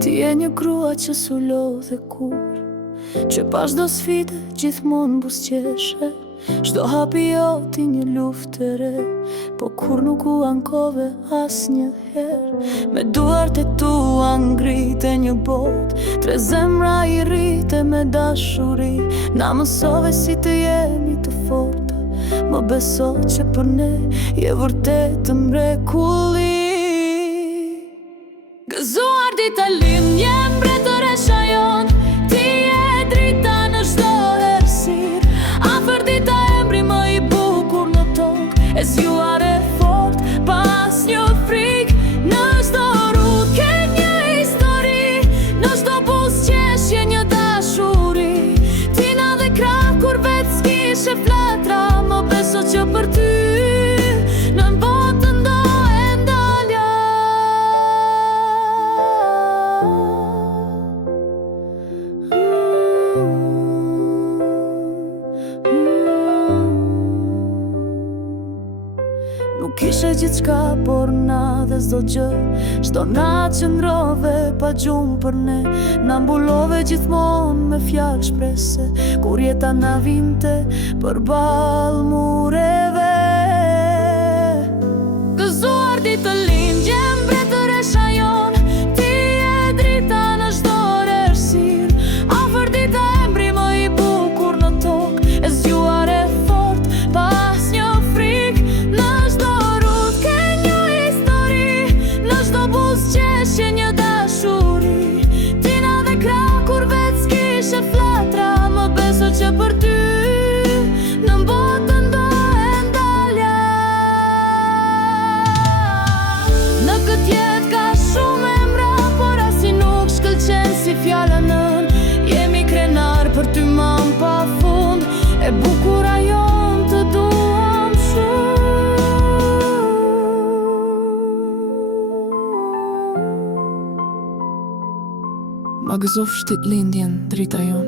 Ti e një grua që s'u lodhe kur, që pa çdo sfide gjithmonë buzëqeshe. Çdo hapi joti një luftë e re, po kur nuk u ankove asnjëherë. Me duart e tua ngrite një botë, tre zemra i rrite me dashuri. Na mësove si të jemi të forta, më beso që për ne je vërtet të mrekulli. Gëzuar dita lindje mbretëresha jon, ti e drita në çdo errësirë. Afër dita emri më i bukur në tokë, e zgjuar e fort pas një frikë. Në çdo rrugë ke një histori, në çdo buzëqeshje një dashuri. Ti na dhe krah kur vetë s'kishe flatra, më beso që për ty në botën do e ndalja. Nuk ishe gjithçka, por na dhe s'do gjë. Çdo natë që ndrove pa gjumë për ne, na mbulove gjithmonë me fjalë shprese. Kur jeta na vinte përballë mureve. Gëzuar ditë lindje mbretëresha jon, ti e drita në çdo errësirë. Afër dita emri më i bukur në tokë, e zgjuar e fort pas një frikë. Në çdo rrugë ke një histori, në çdo buzëqeshje një dashuri. Ti na dhe krah kur vetë s'kishe flatra, më beso që për ty në botën do e ndalja. Në këtë jetë ka shumë emra, por asi nuk shkëlqen si fjala nën. Jemi krenar për ty mam pa fund, e bukura jon të duam shumë. Ma gëzofsh ditë lindjen drita jon,